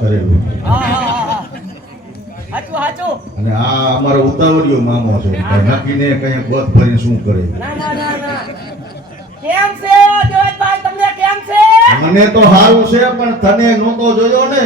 કરેલું. હાચું હાચું. અને આ અમારો ઉતાવળિયો મામો છે, નક્કીને કઈ ગોત ભરીને શું કરે. ના ના ના ના. કેમ છે દેવતભાઈ, તમને કેમ છે? મને તો સારું છે, પણ તને નહોતો જોયો ને,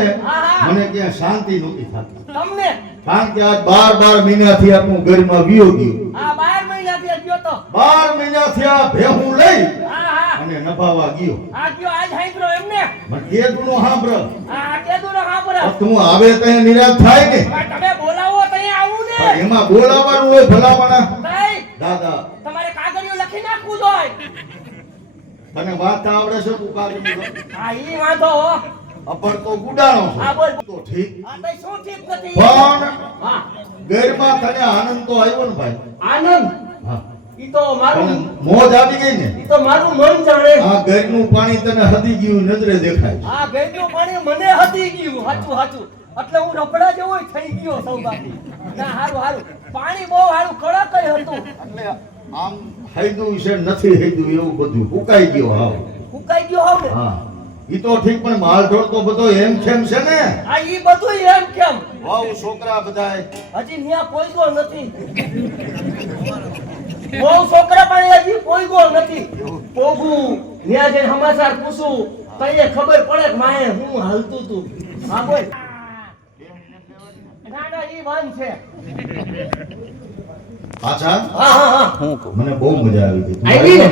મને ક્યાં શાંતિ નહોતી થતી. તમને કારણ કે આ 12 મહિનાથી આપણું ઘરમાં વિયો ગયો. આ 12 મહિનાથી ગયો તો 12 મહિનાથી આ ભેહું લઈ હા અને નભાવા ગયો. આ ગયો આજ હાઈબ્રો એમને. પણ કેદુનો સાંભળ. આ કેદુનો સાંભળ. તું આવે તો નિરાશ થાય ને. તમે બોલાવો તો અહીંયા આવું ને. એમાં બોલાવાનું હોય ભલામણા. નહીં દાદા તમારે કાગળિયો લખી નાખવું જોઈએ. તને વાત આવડે છે તું કાગળિયો? હા ઈ વાંધો હો. અપર તો ગુડાણો છે. હા બોલ. તો ઠીક. આ તો શું ઠીક નથી. પણ હા ઘરમાં તને આનંદ તો આવ્યો ને ભાઈ? આનંદ. હા. ઈ તો મારું મોજ આવી ગઈ ને. ઈ તો મારું મન જાણે. આ ઘરનું પાણી તને હદી ગયું નજરે દેખાય. આ ઘરનું પાણી મને હતી ગયું. હાચું હાચું. એટલે હું રબડા જેવો થઈ ગયો સૌભાગી. ના હારું હારું. પાણી બહુ હારું કડક હતું. એટલે આમ હૈદું છે નથી હૈદું એવું બધું ફૂકાઈ ગયો હાવ. ફૂકાઈ ગયો હવે. હા. ઈ તો ઠીક, પણ માલઢોર તો બધો એમ ખેમ છે ને. આ ઈ બધું એમ કેમ? વાવ છોકરા બધાય હજી ન્યા પોઈગો નથી. બહુ છોકરા પણ હજી પોઈગો નથી. પોગું ન્યા જઈને સમાચાર પૂછું તો એ ખબર પડે કે માએ હું હાલતું તું. હા બોલ. ના ના ઈ વાન છે. પાછા હા હા હા. મને બહુ મજા આવી ગઈ. આવી ને?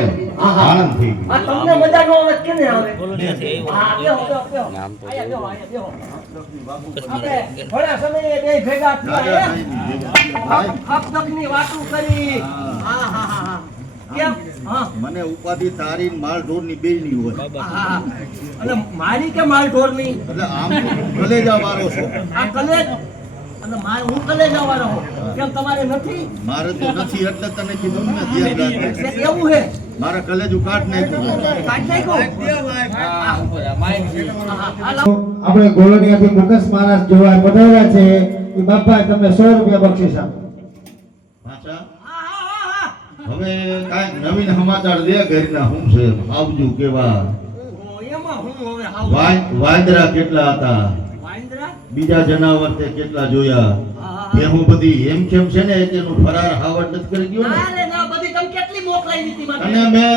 આનંદ થઈ ગયો. આ તમને મજા નો આવે કેને આવે? હા બેહો બેહો બેહો. આયા બેહો આયા બેહો. આપણે થોડા સમયે બે ભેગા થયા હકની વાતો કરી. હા હા હા. કેમ? હા. મને ઉપાધિ તારી માલઢોર ની બે ની હોય. હા. અને મારી કે માલ ઢોરની? એટલે આમ કલેજા વાળો છો. આ કલેજ અને હું કલેજા વાળો હું. કેમ તમારે નથી? મારે તો નથી એટલે તને કીધું ને ધ્યાન રાખ. એવું હે? મારા કલેજું કાઢ નાખ્યું. કાઢ નાખ્યો? આપણે ગોળણીયાથી મુકેશ મહારાજ જોવા પધાર્યા છે. એ બાપા તમને 100 રૂપિયા બક્ષિસ આપો. પાછા હા હા હા. હવે કાંઈક નવીન સમાચાર દે ઘરના શું છે આવજુ કેવા. એમાં હું હવે હાવ વાંદરા કેટલા હતા, વાંદરા? બીજા જનાવર તે કેટલા જોયા. ભેહું બધી એમ કેમ છે ને એનું ફરાર હાવડ નથી કરી ગયો ને. ના રે ના, બધી તમે કેટલી મોકલાઈ દીધી મને? અને મેં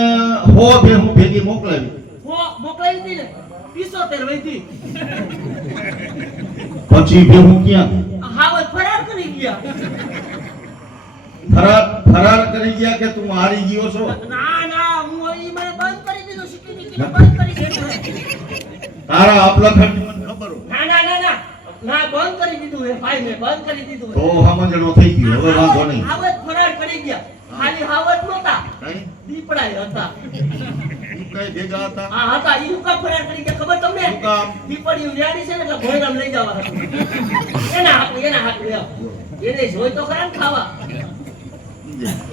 100 ભેહું ભેગી મોકલાવી. મોકલાઈ દીધી ને 75 વૈધી. પછી ભેહું ક્યાં ગઈ? હાવજ ફરાર કરી ગયા. ફરાર કરી ગયા કે તું હારી ગયો છો? ના ના, હું ઈ મને બંધ કરી દીધું. સિક્યુરિટીને બંધ કરી દીધું. તારા આપલા ખર્ચ મને ખબર હોય. ના ના ના ના ના, બંધ કરી દીધું હે ભાઈ, મેં બંધ કરી દીધું. તો સમજણો થઈ ગયો, હવે વાંધો નહીં. હાવજ ફરાર કરી ગયા. ખાલી હાવજ નહોતા, કઈ દીપડાય હતા. કઈ ભેગા હતા? હા હતા. ઈ કા ફરાર કરી ગયા ખબર તમને? શું કામ? દીપડીયું વ્યાડી છે ને એટલે ભોયરામ લઈ જવા હતું. એના હાથ લ્યો. એને જોઈ તો ખરા ને ખાવા.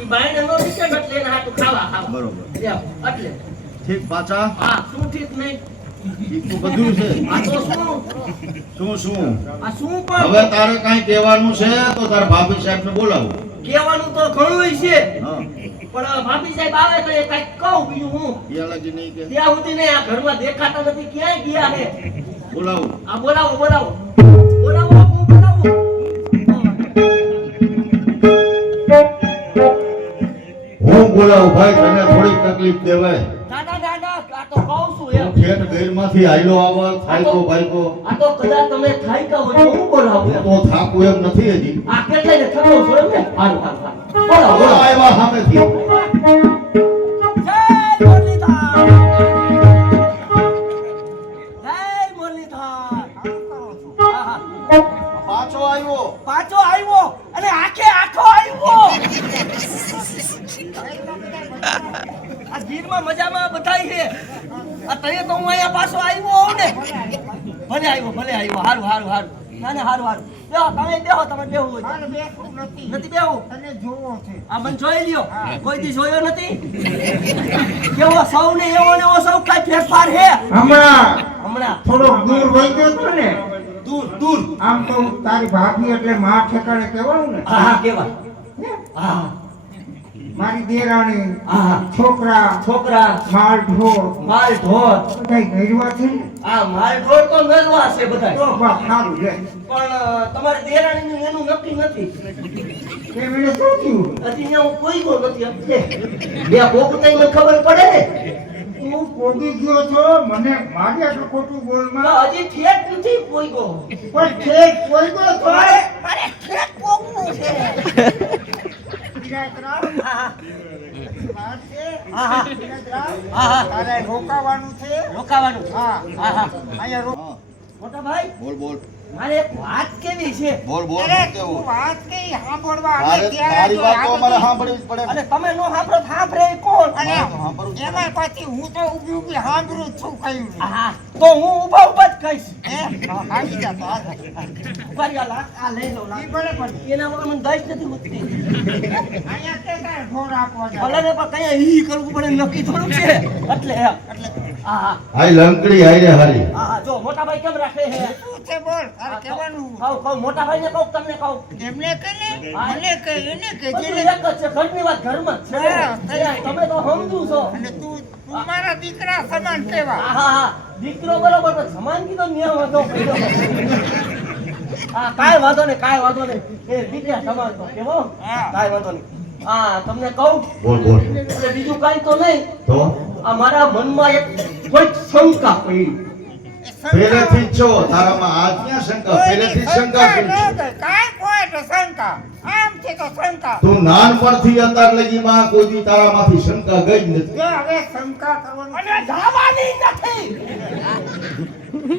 ઈ બાયને નો દીકે એટલે એના હાથ ખાવા. બરોબર. લ્યો એટલે. ઠીક પાછા હા શું ઠીક નહીં? ઠીક તો બધું છે. આ તો શું શું આ શું હવે પણ તારે કાંઈ કહેવાનું છે તો તાર ભાભી સાહેબને બોલાવો. કહેવાનું તો ઘણું છે, હા પણ ભાભી સાહેબ આવે તો એ કઈક કહું, બીજું હું ત્યાં લગી નહીં કે ત્યાં સુધી નહીં. આ ઘરમાં દેખાતા નથી, ક્યાંય ગયા હે. બોલાવો. આ બોલાવો બોલાવો બોલાવો, હું બોલાવું. હું બોલાવું ભાઈ, તને થોડી તકલીફ દેવાય. દાદા દાદા આ તો કહું છું એમ. હું ઠેઠ ઘરમાંથી આયલો આવો થાયકો ભાઈકો. આ તો કદાચ તમે થાક્યા હોય તો હું બોલાવું એમ. હું તો થાકું એમ નથી હજી. આ કેટલે ને થતો છો એમ ને? હારું હારું હારું. બોલાવો બોલો બોલાવો. આવ્યા સામેથી. જય મુરલીધર. જય મુરલીધર. હા, હા. પાછો આવ્યો. પાછો આવ્યો અને આખે આખો આવ્યો. આ ગીરમાં મજામાં બધાય છે. આ તને તો હું અહીંયા પાછો આવ્યો હોઉં ને. ભલે આવ્યો. હારું હારું હારું. ના ના હારું હારું. બેહો તમે બેહો, તમે બેહવું હોય તો. નથી બેહવું? તને જોવો છે. આ મને જોઈ લ્યો. કોઈ દી જોયો નથી? કેવો સૌને એવો ને એવો સૌ કાંઈ ફેરફાર હે? હમણાં થોડો દૂર વહી ગયો તો ને. દૂર આમ તો તારી ભાભી એટલે માં ઠેકાણે કહેવાનું ને. હા કેવા? હા મારી દેરાણી હા છોકરા છોકરા માલ ઢોર માલ ઢોર બધા ગરવા છે ને આ માલ ઢોર તો નરવા છે બધા તો બસ સારું લે પણ તમારે દેરાણીનું એનું નક્કી નથી એ મને શું થયું હજી અહીંયા હું કોઈ ગયો નથી એટલે બે પોપટાઈ મને ખબર પડે ને તું પોગી ગયો છો મને મારે આટલું ખોટું બોલમાં તો હજી ઠેક નથી કોઈ ગયો પણ ઠેક કોઈ ગયો તો મારે ઠેક પોગવું છે વિરાટરાવ, હા વાત છે હા વિરાટરાવ, હા તારે રોકાવાનું છે રોકાવાનું હા હા હા અહીંયા રોક મોટા ભાઈ બોલ બોલ મારે એક વાત કેવી છે બોલ બોલ અરે શું તું કેવું વાત કઈ સાંભળવા તારે આવે ત્યારે તારી તો વાત તો આગળ અમારે સાંભળવી જ પડે અને તમે નો સાંભળો તો સાંભળે એ કોણ અને હા, તો સાંભળવું જ પડે. એમાં પછી હું તો ઊભી ઊભી સાંભળું જ છું કયું નહીં. હા તો હું ઊભા ઊભા જ કહીશ હે? હા, આવી જા તો હાલ. ઉભા રહ્યા લાખ આ લઈ લો ઈ લાખ ભલે પણ એના વગર મને દઈ જ નથી હોતી અહીંયા કે તારે ઢોર આપવા જાય. ભલે ને પણ કઈ ઈ કરવું પડે નક્કી થોડું છે એટલે એમ. હા હા હાય લંકડી હાય હારી હા હા જો મોટા ભાઈ કેમ રાખે છે શું છે બોલ તારે કહેવાનું કહું મોટા ભાઈ ને કહું તમને કહું એમને કે ને હા. મને કે એને કે બધું જેને એક જ છે ઘરની વાત ઘરમાં જ છે હા, તમે તો સમજુ છો અને તું મારા દીકરા સમાન કહેવા હા હા હા દીકરો બરોબર પણ સમાન કીધો નિયમ હતો કીધો હા કાંઈ વાંધો નહીં કાંઈ વાંધો નહીં એ દીકરા સમાન તો કેવો હા. કાંઈ વાંધો નહીં હા તમને કહું બોલ બોલ એટલે બીજું કાંઈ તો નહીં તો આ મારા મનમાં એક કોઈ શંકા પડી એ શંકા- પહેલેથી જ છો તારામાં આ ક્યાં શંકા પહેલેથી જ શંકા શંકા શું ન છે? કરે. કાંઈ કોઈ તો શંકા આમ છે તો શંકા તું નાનપણથી અત્યાર લગીમાં કોઈ દી તારામાંથી શંકા ગઈ જ નથી જો હવે શંકા કરવાનું અને જવાની નથી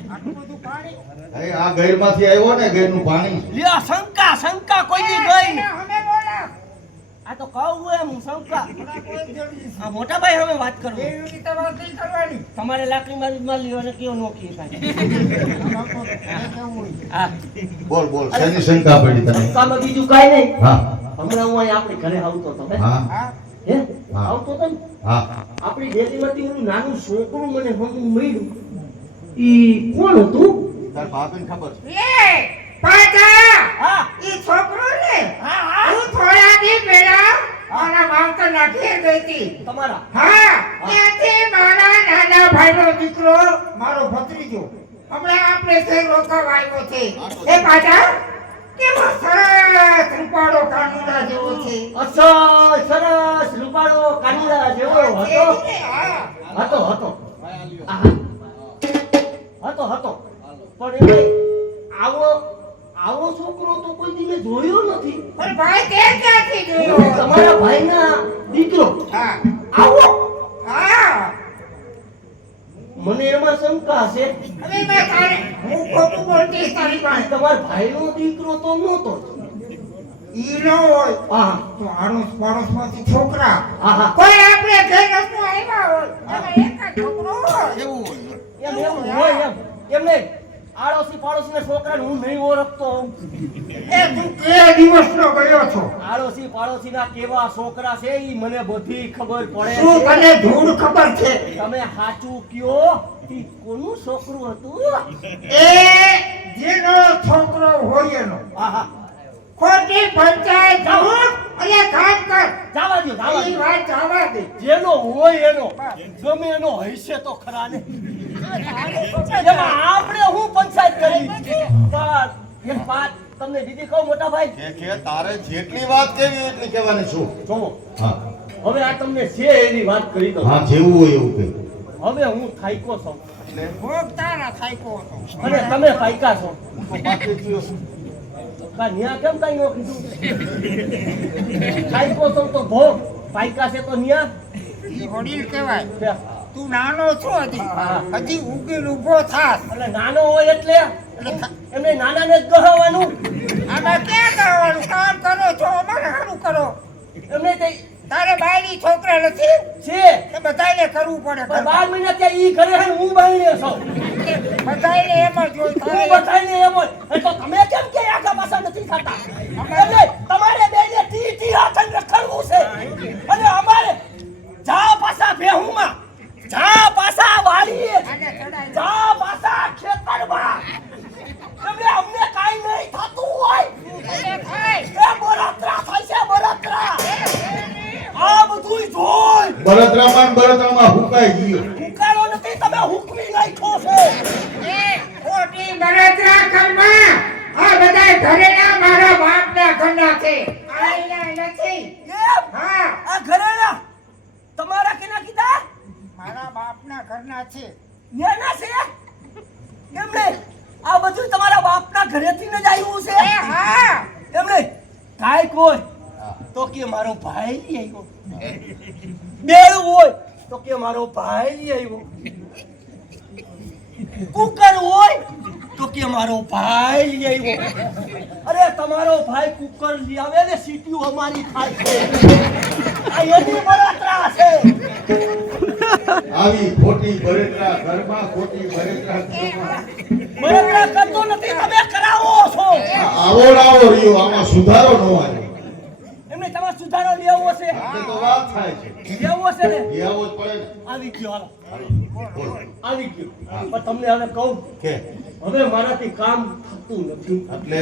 આટલું બધું પાણી હવે આ ગૈરમાંથી આવ્યો ને ગૈરનું પાણી લ્યો શંકા શંકા કોઈ દી ગઈ એને અમે બોલા આ તો કહું એમ શંકા થોડા કોઈ જરૂર છે. આ મોટા ભાઈ હવે વાત કરું એવી રીતે વાત નહીં કરવાની તમારે લાકડી માં લ્યો અને કયો નોકી થાય આમાં તો જે કહેવું હોય. હા બોલ બોલ શેની શંકા પડી તને શંકામાં બીજું કાંઈ નહીં હા હમણાં હું અહીં આપણે ઘરે આવતો હતો હે? હા હા હે હા. આવતો હતો ને હા આપણી ડેલીમાંથી ઓલું નાનું છોકરું મને હમું મળ્યું ઈ કોણ હતું તાર ભાભીને ખબર છે લે પાછા હા ઈ છોકરો ને હા હા હું થોડા દી પહેલા મારા માવતરના ઘેર ગઈ હતી તમારા હા ત્યાંથી મારા નાના ભાઈનો દીકરો મારો ભત્રીજો હમણાં આપણે ઘેર રોકાવા આવ્યો છે એ પાછા કેવો સરસ રૂપાળો કાનુડા જેવો છે અસલ સરસ રૂપાળો કાનુડા જેવો હતો હા હતો હતો આહા. હતો પણ એ આવો આવો છોકરો તો કોઈ દી મેં જોયો નથી પણ ભાઈ તે ક્યાંથી જોયો તમારા ભાઈના દીકરો હા આવો હા મને એમાં શંકા છે હવે મેં તારે હું ખોટું બોલતી તારી પાસે તમારા ભાઈનો દીકરો તો નહોતો જ. ઈ ન હોય હા તો આડોશ પાડોશમાંથી છોકરા આહા કોઈ આપણે ઘેર રસમાં આવ્યા હોય એમાં એકાદ છોકરો હોય એવું એમ એવું હોય એમ નહીં આડોશી પાડોશીના છોકરાને હું નહીં ઓળખતો એ તું કે દિવસનો ગયો છો આડોશી પાડોશીના કેવા છોકરા છે ઈ મને બધી ખબર શું પડે તને ધૂળ ખબર છે છે તમે સાચું કયો ઈ કોનું છોકરું હતું એ જેનો છોકરો હોય એનો આહા ખોટી પંચાયત ધૂળ અને કામ કર જાવા દ્યો જાવા ઈ દ્યો વાત જવા દે જેનો હોય એનો ગમે એનો હશે તો ખરા ને એમાં આપણે હું પંચાયત કરી બસ એક વાત તમને દીદી કહું મોટા ભાઈ કે તારે જેટલી વાત કેવી એટલી કહેવાની છું જોવો હા હવે આ તમને છે એની વાત કરી દઉં હા જેવું હોય એવું કે હવે હું થાયકો છું ભોગ તારા થાયકો હતો અને તમે પાયકા છો તો પાછી થયો. કા ન્યા કેમ કઈ નો કીધું થાયકો છો તો ભોગ પાયકા છે તો ન્યા ઈ વડીલ કહેવાય છે. તું નાનો છો હજી હા. હજી ઉગીને ઊભો થાસ એટલે નાનો હોય એટલે એમને નાનાને જ ગહાવાનું આમાં ક્યાં કરવાનું કામ કરો છો અમારે સારું કરો એમને તે તારે બાયડી છોકરા નથી છે એ બધાયને કરવું પડે પણ 12 મહિના ત્યાં ઈ ઘરે હે ને હું બાઈને છું બધાયને એમ જ હોય હું તારે બધાઈને એમ હોય એ તો તમે કેમ કે આગા પાછા નથી થતા એટલે તમારે બેને ટી હાથન રખડવું છે અને અમારે જા પાછા ભેહુમાં જા પાછા વાડીએ આને ચડાય જા પાછા ખેતરમાં તમને અમને કાઈ નહીં થતું હોય એટલે થાય એ બળતરા થાય છે બળતરા આ બળતરામાં હુકાઈ ગયો. ઉકાળો નથી, તમે હુકવી નાખ્યો છે. એ ખોટી બળતરા કરમાં આ બધાય ઘરેણા મારા બાપના ઘરના છે. આયના નથી. એમ? હા, આ ઘરેણા તમારા કેના કીધા? મારા બાપના ઘરના છે. ન્યાના છે? એમને આ બધું તમારા બાપના ઘરેથી જ આવ્યું છે? એ હા, એમને કાંઈ કોઈ તો કે મારો ભાઈ આવ્યો, બેડું હોય તો કે મારો ભાઈ આવ્યો, કુકર હોય તો કે મારો ભાઈ આવ્યો. અરે તમારો ભાઈ કુકર લઈ આવે ને સીટીઓ અમારી ખાય છે. આ એની બળતરા છે. આવી ખોટી બળતરા ઘરમાં, ખોટી બળતરા ઘરમાં. બળતરા કરતો નથી, તમે કરાવો છો. આવો રાવો રહ્યો, આમાં સુધારો ન આવ્યો. એમને તમારે સુધારો લેવો છે. એટલે તો વાત થાય છે. લેવો છે ને? એ આવો જ પડે ને. આવી ગયો, હાલો હાલો, બોલો. આવી ગયો. પણ તમને હવે કહું, કે હવે મારાથી કામ થતું નથી. એટલે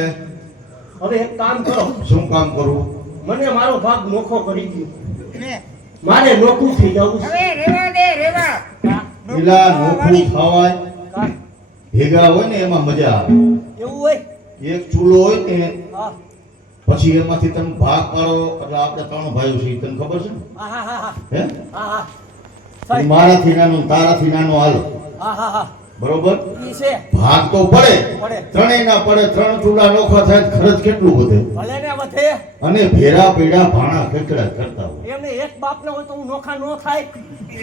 હવે એક કામ કરો, શું કામ કરવું? મને મારો ભાગ નોખો કરી દો. ને મારે નોખું થઈ જવું છે. હવે રેવા દે, રેવા. પેલા નોખું ખાવાય કા? ભેગા હોય ને એમાં મજા આવે. એવું હોય? એક ચૂલો હોય ને હા પછી એમાંથી તમે ભાગ પાડો એટલે આપણે 3 ભાઈઓ છીએ, તને ખબર છે ને? હા હા હા હે? હા હા તું મારાથી નાનો ને તારાથી નાનો હાલો, હા હા હા બરોબર? ઈ છે. ભાગ તો પડે, પડે. ત્રણેય ના પડે. 3 ચૂલા નોખા થાય તો ખર્ચ કેટલું વધે. ભલે ને વધે. અને ભેરા પેડા ભાણા ખેકડા કરતા હોય. એમને એક બાપ ને હોય તો હું નોખા નો થાય.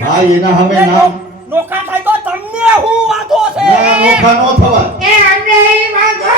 હા, એના સામે એ નામ નોખા થાય તો તમને હું વાંધો છે? ના, નોખા નો થવાય. એ અમને ઈ વાંધો